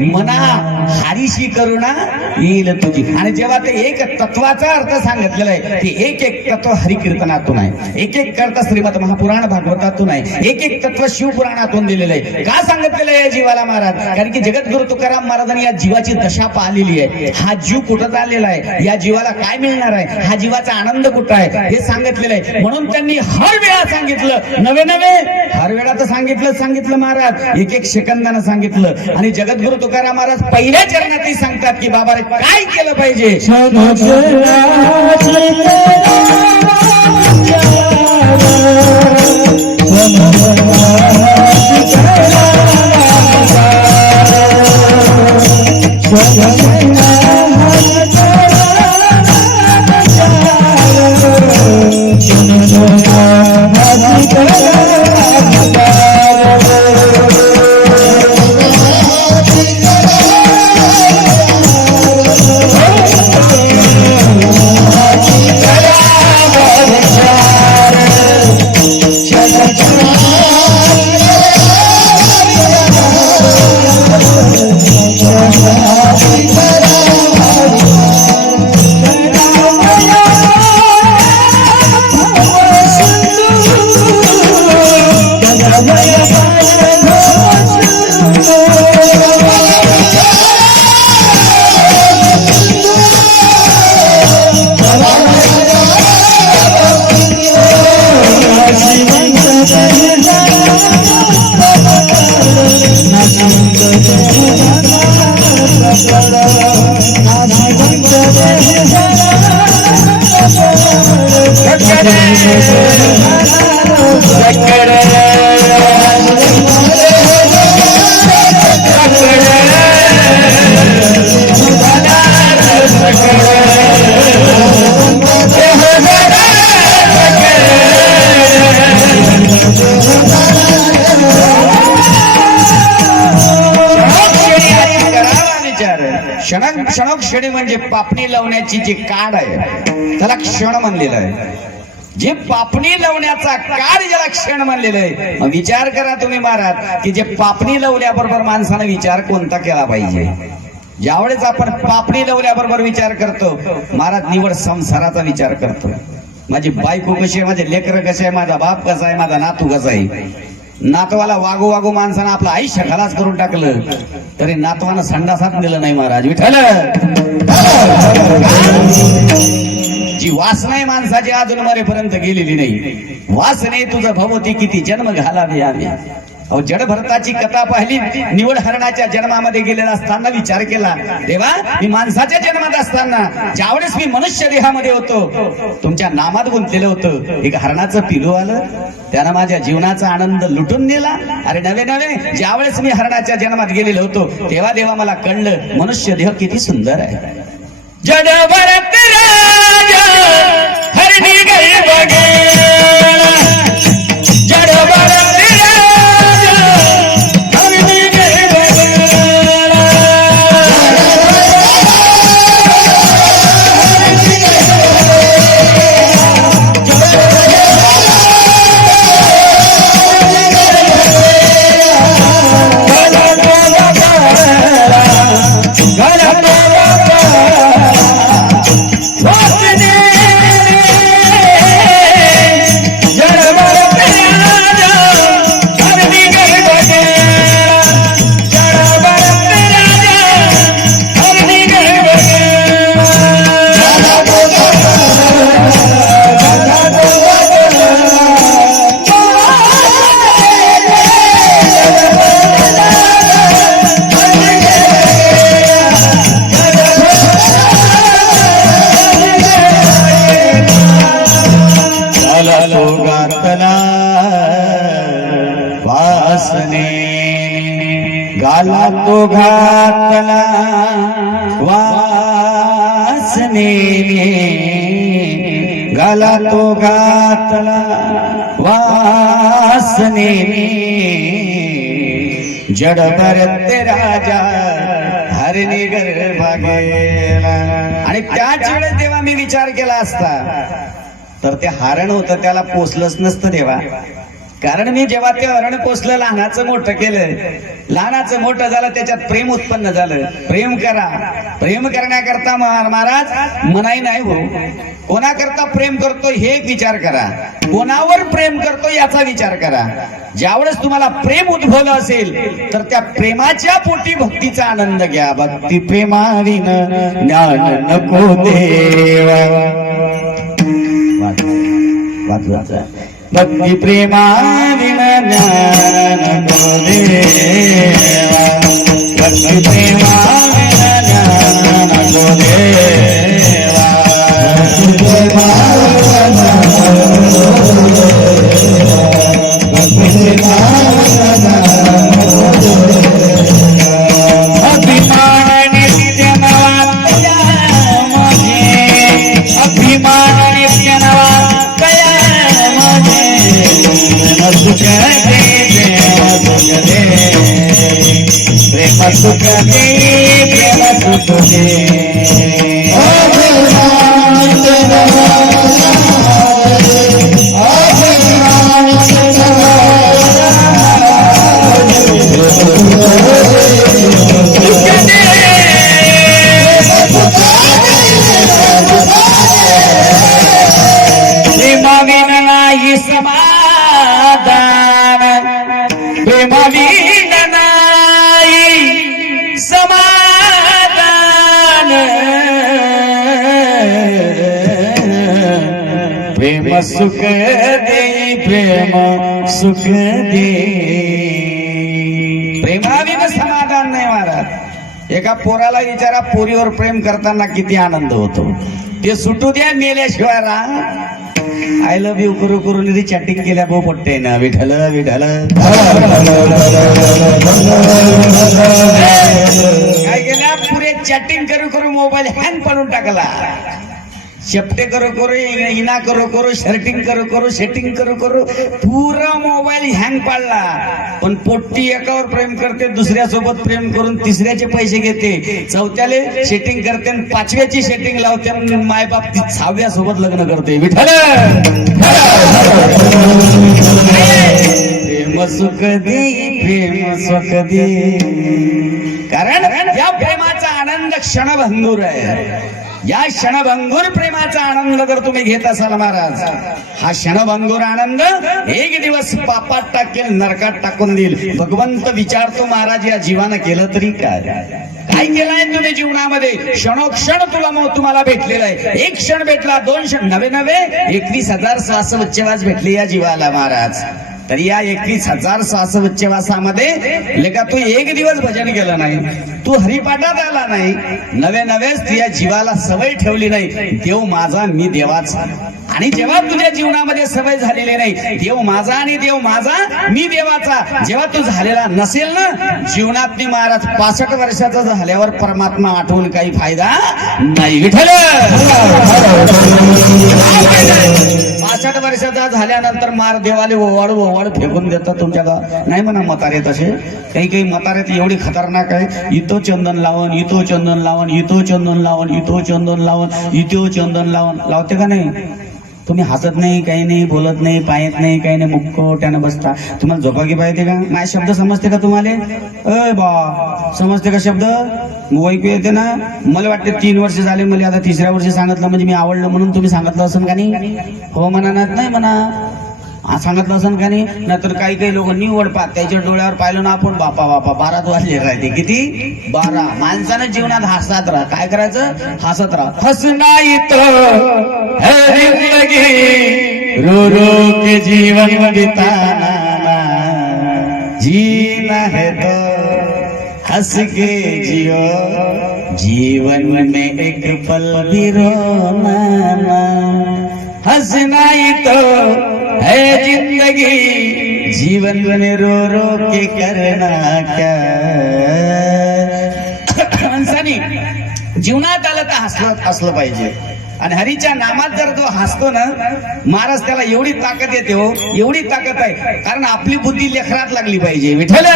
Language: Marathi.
मना हारीशी करुणा येईल तुझी. आणि जेव्हा ते एक तत्वाचा अर्थ सांगितलेला आहे की एक एक तत्व हरिकीर्तनातून आहे, एक एक करता श्रीमद महापुराण भागवतातून आहे, एक एक तत्व शिवपुराणातून दिलेलं आहे. का सांगितलेलं आहे या जीवाला महाराज? कारण की जगद्गुरु तुकाराम महाराजांनी या जीवाची दशा पाहिलेली आहे. हा जीव कुठं चाललेला आहे, या जीवाला काय मिळणार आहे, हा जीवाचा आनंद कुठं आहे हे सांगितलेलं आहे. म्हणून त्यांनी हर वेळा सांगितलं, नवे नवे हर वेळा तर सांगितलं महाराज, एक एक सेकंदानं सांगितलं. आणि जगद्गुरु तुकाराम महाराज पहिल्या चरणातही सांगतात की बाबा रे काय केलं पाहिजे. क्षणोक्षणी म्हणजे पापणी लावण्याची जी काढ आहे त्याला क्षण म्हणलेलं आहे. जे पापणी लावण्याचा काळ ज्याला क्षण म्हणलेलं आहे. मग विचार करा तुम्ही महाराज की जे पापणी लावल्याबरोबर माणसाने विचार कोणता केला पाहिजे. ज्यावेळेस आपण पापणी लावल्याबरोबर विचार करतो महाराज निवड संसाराचा विचार करतो. माझी बायको कशी आहे, माझे लेकर कसे आहे, माझा बाप कसा आहे, माझा नातू कसा आहे. नातवाला वागू वागू माणसानं आपलं आयुष्य खलास करून टाकलं तरी नातवानं संडासात दिलं नाही महाराज. विठ्ठल जी वासना आहे माणसाची अजून मरेपर्यंत गेलेली नाही. वासने तुझं भवती किती जन्म घालावे आम्ही. अहो जड भरताची कथा पाहिली. निवड हरणाच्या जन्मामध्ये गेलेला असताना विचार केला देवा मी माणसाच्या जन्मात असताना ज्यावेळेस मी मनुष्य देहामध्ये होतो तुमच्या नामात गुंतलेलं होतं. एक हरणाचं पिलू आलं त्यानं माझ्या जीवनाचा आनंद लुटून नेला. अरे नवे नवे ज्यावेळेस मी हरणाच्या जन्मात गेलेलो होतो तेव्हा देवा मला कळलं मनुष्य देह किती सुंदर आहे. जड भरत राजा हरणी गई बघेला, जड भरत गाला तो घातला वासने, गाला तो घातला वासने, जड भरत राजा हरणी गर्भा गेला. आणि त्याच वेळेस तेव्हा मी विचार केला असता तर ते हरण होतं त्याला पोचलंच नसतं देवा. कारण मी जेव्हा ते अरण पोचलं, लहानाचं मोठं केलं, लहानाचं मोठं झालं, त्याच्यात प्रेम उत्पन्न झालं. प्रेम करा. प्रेम करण्याकरता महाराज मनाई नाही हो. कोणाकरता प्रेम करतो हे एक विचार करा, कोणावर प्रेम करतो याचा विचार करा. ज्यावेळेस तुम्हाला प्रेम उद्भवलं असेल तर त्या प्रेमाच्या पोटी भक्तीचा आनंद घ्या. भक्ती प्रेमाविन ज्ञान नको देवा. भक्ती प्रेमाविन ज्ञान नको देवा. भक्ती प्रेमाविन ज्ञान नको देवा. अभिमान नित्य नवा अभिमान नित्य नवा सुख दे प्रेम सुख दे प्रेम सुख दे. प्रेमाविन नाही समाधान, प्रेमाविन नाही समाधान. प्रेम सुख दे प्रेम सुख दे. प्रेमाविन समाधान नाही महाराज. एका पोराला विचारा, पोरीवर प्रेम करताना किती आनंद होतो. ते सुटू द्या, मेल्याशिवाय राहा. आय लव्ह यू करू करू निधी चॅटिंग केल्या भाऊ पट्टे ना. विठल विठल काय केल्या, पुरे चॅटिंग करू करू मोबाईल हँग पडून टाकला. शेपटे करू करू, इना करू करू, शर्टिंग करू करू, सेटिंग करू करू पुरा मोबाईल हँग पाडला. पण पोट्टी एकावर प्रेम करते, दुसऱ्या सोबत प्रेम करून तिसऱ्याचे पैसे घेते, चौथ्याले सेटिंग करते, पाचव्याची सेटिंग लावते, मायबाप ती 6व्या सोबत लग्न करते. विठ्ठल प्रेम सुख दे प्रेम सुख दे. कारण या प्रेमाचा आनंद क्षणभंगूर आहे. या क्षणभंगूर प्रेमाचा आनंद जर तुम्ही घेत असाल महाराज, हा क्षणभंगूर आनंद एक दिवस पापात टाकेल, नरकात टाकून देईल. भगवंत विचारतो, महाराज या जीवानं केलं तरी काय केलंय तुम्ही जीवनामध्ये. क्षणोक्षण तुम्हाला भेटलेला आहे. एक क्षण भेटला, 2 क्षण, नवे 21,000 श्वास उच्चवास भेटले या जीवाला महाराज. तर या 21,000 श्वास उच्चवासामध्ये लेका तू एक दिवस भजन केलं नाही, तू हरिपाठात आला नाही, नवेच या जीवाला सवय ठेवली नाही, देव माझा मी देवाचा. आणि जेव्हा तुझ्या जीवनामध्ये सवय झालेली नाही, देव माझा आणि देव माझा मी देवाचा, जेव्हा तू झालेला नसेल ना जीवनात महाराज, 65 वर्षाचा झाल्यावर परमात्मा आठवून काही फायदा नाही. विठ्ठल 65 वर्षाचा झाल्यानंतर मार देवाले ओवाळ फेकून देतात तुमच्या गावात. नाही म्हणा म्हातारे तसे, काही म्हातारे एवढी खतरनाक आहे. इथं चंदन लावून, इथं चंदन लावून, इथं चंदन लावून, इथं चंदन लावून, इथं चंदन लावून. लावते का नाही? तुम्ही हसत नाही, काही नाही, बोलत नाही, पाहत नाही, काही नाही, मुक्कोट्यानं बसता. तुम्हाला झोपाकी पाहिजे का? माझे शब्द समजते का तुम्हाला? अय बा, समजते का शब्द? ऐकू येते ना? मला वाटते 3 वर्ष झाले, मला आता 3ऱ्या वर्षी सांगितलं म्हणजे मी आवडलं म्हणून तुम्ही सांगितलं असेल का नाही? हो म्हणा, नाही म्हणा, सांगितलं असेल का नाही? नाहीतर काही लोक निवड पाहत, त्याच्या डोळ्यावर पाहिलं ना आपण, बापा 12 वाजले राहते. किती? 12. माणसानं जीवनात हसत राहा. काय करायचं? हसत राहा. हसना इथं रो रो के जीवन बिताना, जीना है तो हंस के जियो, जीवन में एक पल भी रोना ना. हंसना ही तो है जिंदगी, जीवन में रो रो के करना क्या. माणसाने जीवनात आलं तर हसलं पाहिजे. आणि हरीच्या नामात जर तो हसतो ना महाराज, त्याला एवढी ताकद येते हो, एवढी ताकद आहे. कारण आपली बुद्धी लेकरात लागली पाहिजे. विठ्ठल